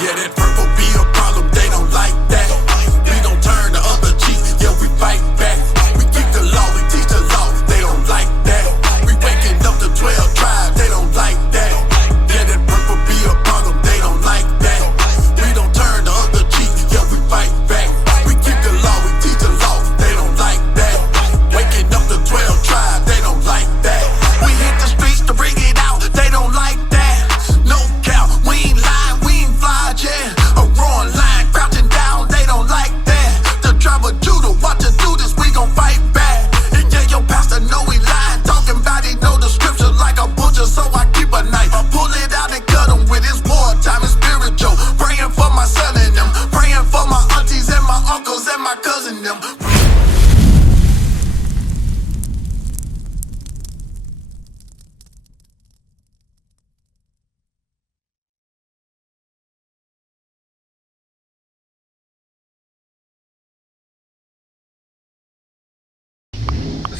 Yeah, that purple be a problem, they don't like that. We don't turn the other cheek, yeah, we fight back. We keep the law, we teach the law, they don't like that. We waking up the 12 tribes, they don't like that. Yeah, that purple be a problem, they don't like that. We don't turn the other cheek, yeah, we fight back. We keep the law, we teach the law, they don't like that. Waking up the 12 tribes, they don't like that. We hit the streets to bring it out, they don't like that. No doubt, we ain't lying, we ain't fly, yeah. A roaring lion crouching down, they don't like that. The tribe of Judah, watch us do this, we gon' fight back. And yeah, your pastor know we lying, talking about he know the scripture like a butcher, so I keep a knife. I pull it out and cut him with his wartime, it's spiritual. Praying for my son and them, praying for my aunties and my uncles and my cousin them.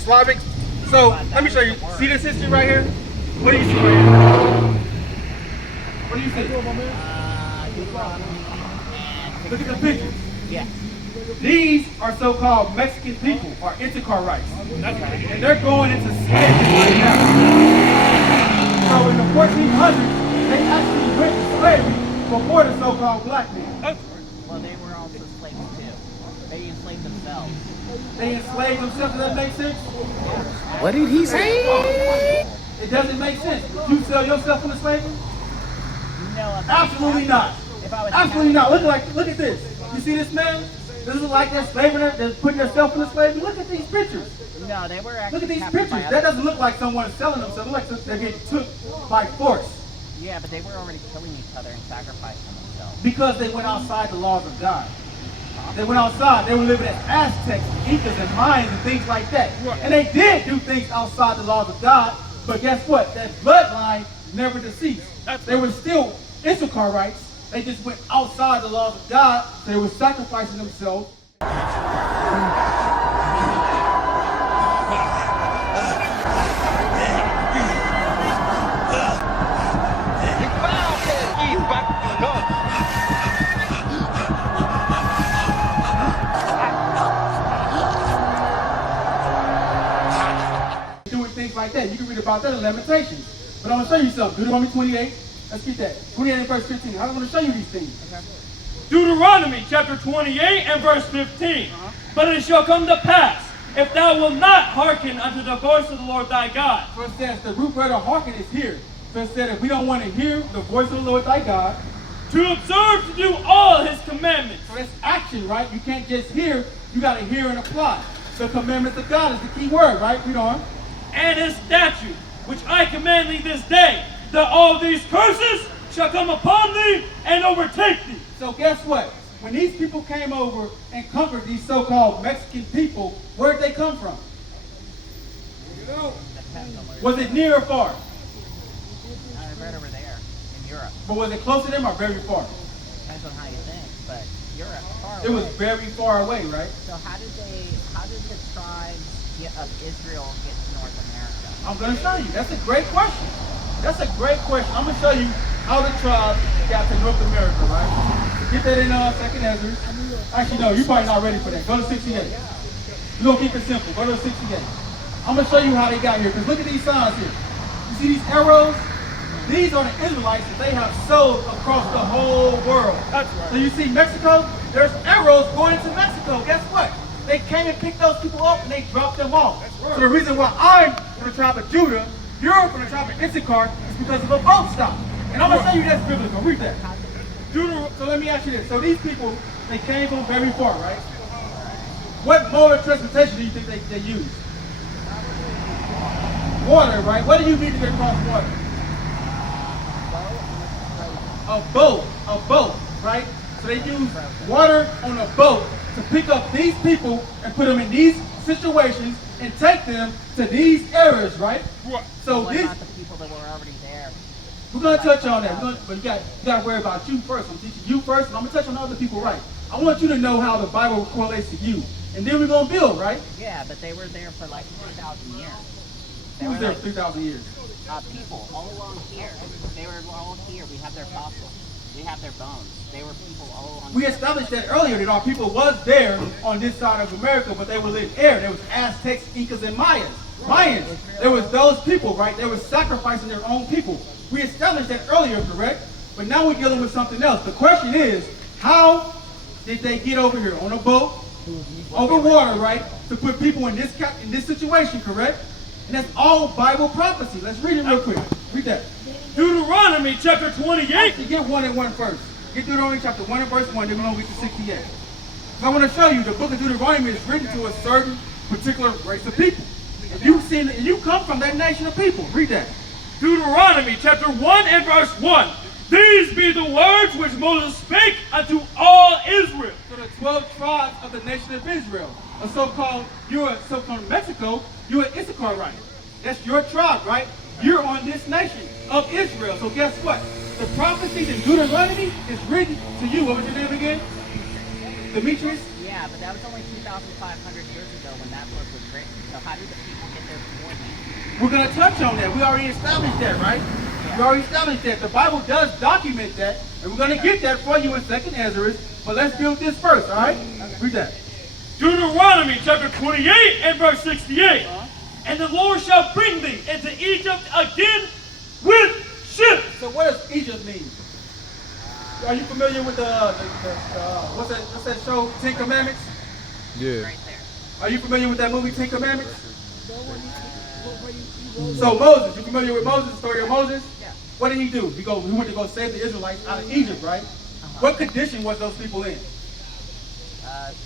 Slavic. So let me show you. See this history right here? What do you see right here? What do you see? Look at the pictures. Yeah. These are so-called Mexican people, or Intercarites. And they're going into slavery right now. So in the 1400s, they actually went to slavery before the so-called black man. Well, they were also slaves too. They enslaved themselves. They enslaved themselves. Does that make sense? What did he say? It doesn't make sense. You sell yourself into slavery? No, Absolutely not. Absolutely not. Look at this. You see this man? This is like they're slaving, they're putting themselves into slavery. Look at these pictures. No, they were actually. Look at these pictures. That doesn't look like someone selling themselves. It looks like they're getting took by force. Yeah, but they were already killing each other and sacrificing themselves. Because they went outside the laws of God. They went outside. They were living as Aztecs, Incas, and Mayans and things like that. And they did do things outside the laws of God. But guess what? That bloodline never deceased. They were still Issacharites. They just went outside the laws of God. They were sacrificing themselves. Doing things like that. You can read about that in Lamentations. But I'm going to show you something. Deuteronomy 28. Let's get that. 28 and verse 15. I'm going to show you these things. Okay. Deuteronomy chapter 28 and verse 15. But it shall come to pass, if thou wilt not hearken unto the voice of the Lord thy God. So it says the root word of hearken is here. So it said if we don't want to hear the voice of the Lord thy God, to observe to do all his commandments. So that's action, right? You can't just hear, you got to hear and apply. The commandments of God is the key word, right? Read on. And his statutes, which I command thee this day, that all these curses shall come upon thee and overtake thee. So guess what? When these people came over and conquered these so-called Mexican people, where did they come from? Was it near or far? Right over there in Europe. But was it close to them or very far? Depends on how you think, but Europe, far away. It was very far away, right? So how did the tribes of Israel get to North America? I'm going to show you. That's a great question. That's a great question. I'm going to show you how the tribes got to North America, right? Get that in 2nd Ezra. Actually, no, you're probably not ready for that. Go to 68. We're going to keep it simple. Go to 68. I'm going to show you how they got here, because look at these signs here. You see these arrows? These are the Israelites that they have sowed across the whole world. That's right. So you see Mexico, there's arrows going into Mexico. Guess what? They came and picked those people up and they dropped them off. Right. So the reason why I'm from the tribe of Judah, you're from the tribe of Issachar, is because of a boat stop. And I'm going to show you that's biblical. Read that. So let me ask you this. So these people, they came from very far, right? What mode of transportation do you think they use? Water, right? What do you need to get across water? A boat, right? So they use water on a boat to pick up these people and put them in these situations and take them to these areas, right? So what these about the people that were already there? We're gonna touch on that. But you got to worry about you first. I'm teaching you first, and I'm gonna touch on other people, right? I want you to know how the Bible correlates to you, and then we're gonna build, right? Yeah, but they were there for like 3,000 years. Who was there for 3,000 years? People all along here. They were all here. We have their fossils. We have their bones. They were people all on. We established that earlier that our people was there on this side of America, but they were in air. There was Aztecs, Incas, and Mayans. There was those people, right? They were sacrificing their own people. We established that earlier, correct? But now we're dealing with something else. The question is, how did they get over here on a boat, over water, right? To put people in this situation, correct? And that's all Bible prophecy. Let's read it real quick. Read that. Deuteronomy chapter 28. Actually, get 1 and 1 first. Get Deuteronomy chapter 1 and verse 1, then we're going to get to 68. So I want to show you the book of Deuteronomy is written to a certain particular race of people. If you come from that nation of people, read that. Deuteronomy chapter 1 and verse 1. These be the words which Moses spake unto all Israel. So the 12 tribes of the nation of Israel, you're so-called Mexico, you're an Issacharite. That's your tribe, right? You're on this nation of Israel. So guess what? The prophecies in Deuteronomy is written to you. What was your name again? Demetrius? Yeah, but that was only 2,500 years ago when that book was written. So how did the people get there before then? We're going to touch on that. We already established that, right? Yeah. We already established that. The Bible does document that, and we're going to get that for you in 2nd Ezra. But let's deal with this first, all right? Read that. Deuteronomy chapter 28 and verse 68. And the Lord shall bring thee into Egypt again with ships. So what does Egypt mean? Are you familiar with what's that show, 10 Commandments? Yeah. Right there. Are you familiar with that movie, 10 Commandments? So Moses, you familiar with Moses, the story of Moses? Yeah. What did he do? He went to go save the Israelites out of Egypt, right? What condition was those people in?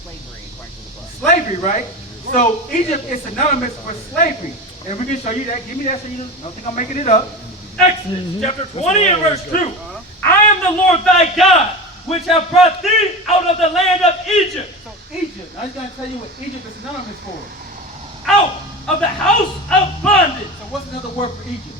Slavery, according to the book. Slavery, right? So Egypt is synonymous for slavery. And we can show you that. Give me that so you don't think I'm making it up. Exodus chapter 20 and verse 2. I am the Lord thy God, which have brought thee out of the land of Egypt. So Egypt, I just got to tell you what Egypt is synonymous for. Out of the house of bondage. So what's another word for Egypt?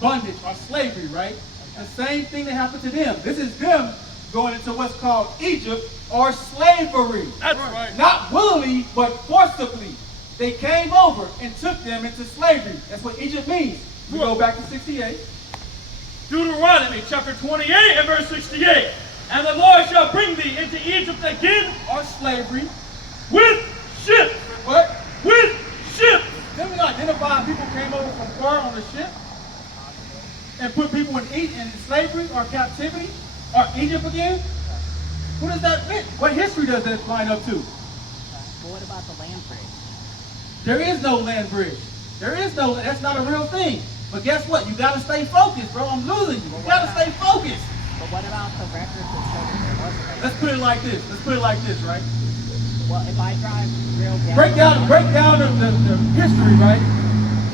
Bondage or slavery, right? The same thing that happened to them. This is them going into what's called Egypt or slavery. That's right. Not willingly, but forcibly. They came over and took them into slavery. That's what Egypt means. We go back to 68. Deuteronomy chapter 28 and verse 68. And the Lord shall bring thee into Egypt again Or slavery. with ships. What? With ships. Then we identify people came over from far on the ship and put people in slavery or captivity or Egypt again. Who does that fit? What history does that line up to? But what about the land bridge? There is no land bridge. That's not a real thing. But guess what? You gotta stay focused, bro. I'm losing you. You gotta stay focused. But what about the records that show that there was a land Let's put it like this. Right? Well, if I drive real down... Break down the history, right?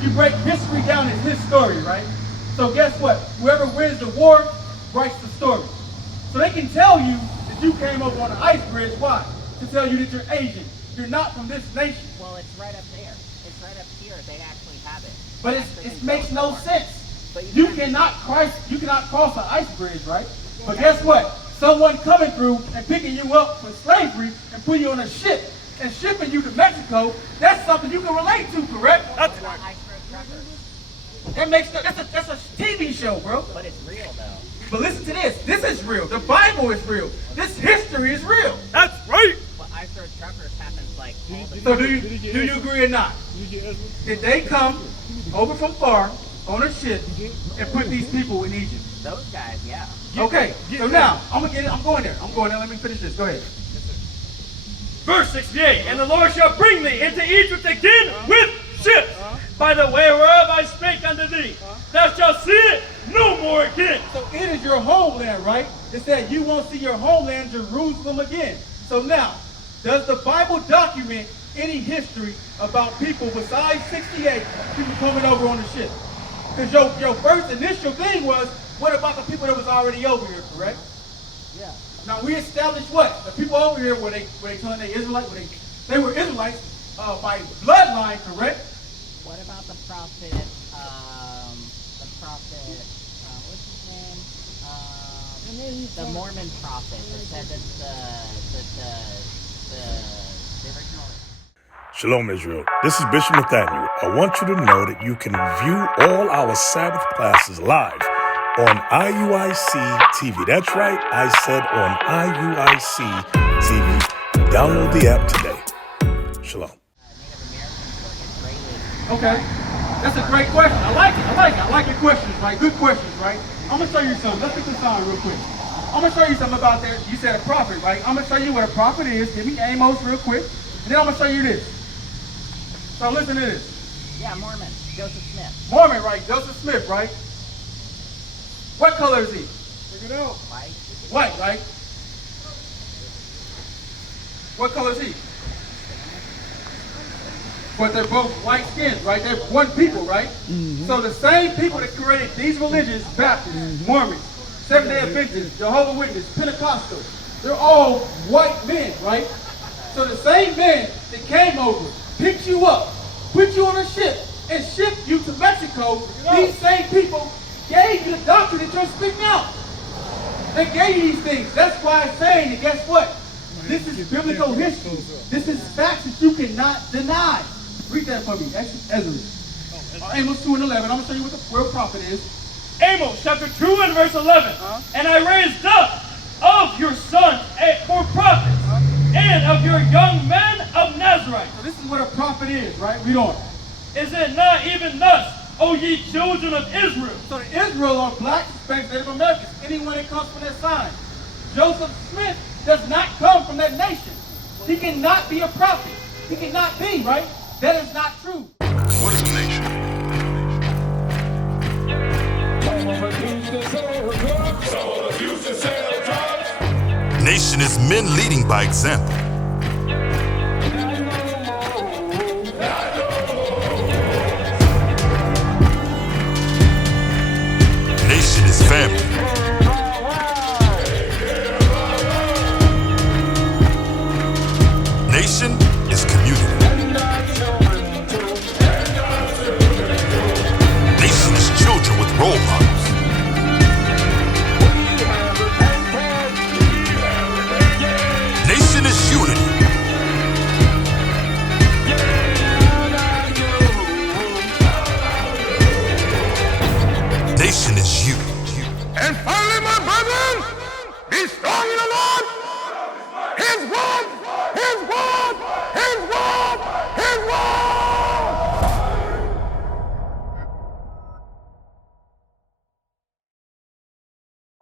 You break history down as his story, right? So guess what? Whoever wins the war writes the story. So they can tell you that you came over on an ice bridge. Why? To tell you that you're Asian. You're not from this nation. Well, it's right up there. It's right up here. They actually have it. But it makes no sense. But You cannot cross an ice bridge, right? But guess what? Someone coming through and picking you up for slavery and putting you on a ship and shipping you to Mexico, that's something you can relate to, correct? That's Not right. iceberg truckers. That's a TV show, bro. But it's real, though. But listen to this. This is real. The Bible is real. This history is real. That's right. But iceberg truckers happens like all the So time. do you agree or not? Did they come over from far on a ship and put these people in Egypt? Those guys, yeah. Okay. So now I'm going there. Let me finish this. Go ahead. Verse 68. And the Lord shall bring thee into Egypt again with ships, by the way whereof I spake unto thee. Thou shalt see it no more again. So it is your homeland, right? It said you won't see your homeland, Jerusalem, again. So now, does the Bible document any history about people besides 68 people coming over on the ship? Because your first initial thing was, what about the people that was already over here, correct? Yeah. Now we established what? The people over here, were they telling they Israelites? They were Israelites by bloodline, correct? What about the prophet, what's his name? The Mormon prophet that said that the original... Shalom, Israel. This is Bishop Nathaniel. I want you to know that you can view all our Sabbath classes live on IUIC TV. That's right, I said on IUIC TV. Download the app today. Shalom. Okay, that's a great question. I like your questions, right? Good questions, right? I'm gonna show you something. Let's get this on real quick. I'm gonna show you something about that. You said a prophet, right? I'm gonna show you what a prophet is. Give me Amos real quick, and then I'm gonna show you this. So listen to this. Yeah, Mormon. Joseph Smith. Mormon, right? Joseph Smith, right? What color is he? Figure it out. White. White, right? What color is he? But they're both white skins, right? They're one people, right? So the same people that created these religions, Baptists, Mormons, Seventh-day Adventists, Jehovah's Witnesses, Pentecostal, they're all white men, right? So the same men that came over, picked you up, put you on a ship, and shipped you to Mexico, these same people gave you the doctrine that you're speaking out. They gave you these things. That's why I'm saying that, guess what? This is biblical history. This is facts that you cannot deny. Read that for me. Ezra. Amos 2 and 11. I'm going to show you what the real prophet is. Amos chapter 2 and verse 11. And I raised up of your sons for prophets, and of your young men of Nazarite. So this is what a prophet is, right? Read on. Is it not even thus, O ye children of Israel? So the Israel are black, Hispanic, Native Americans. Anyone that comes from that sign. Joseph Smith does not come from that nation. He cannot be a prophet. He cannot be, right? That is not true. What is a nation? Nation is men leading by example. Nation is family.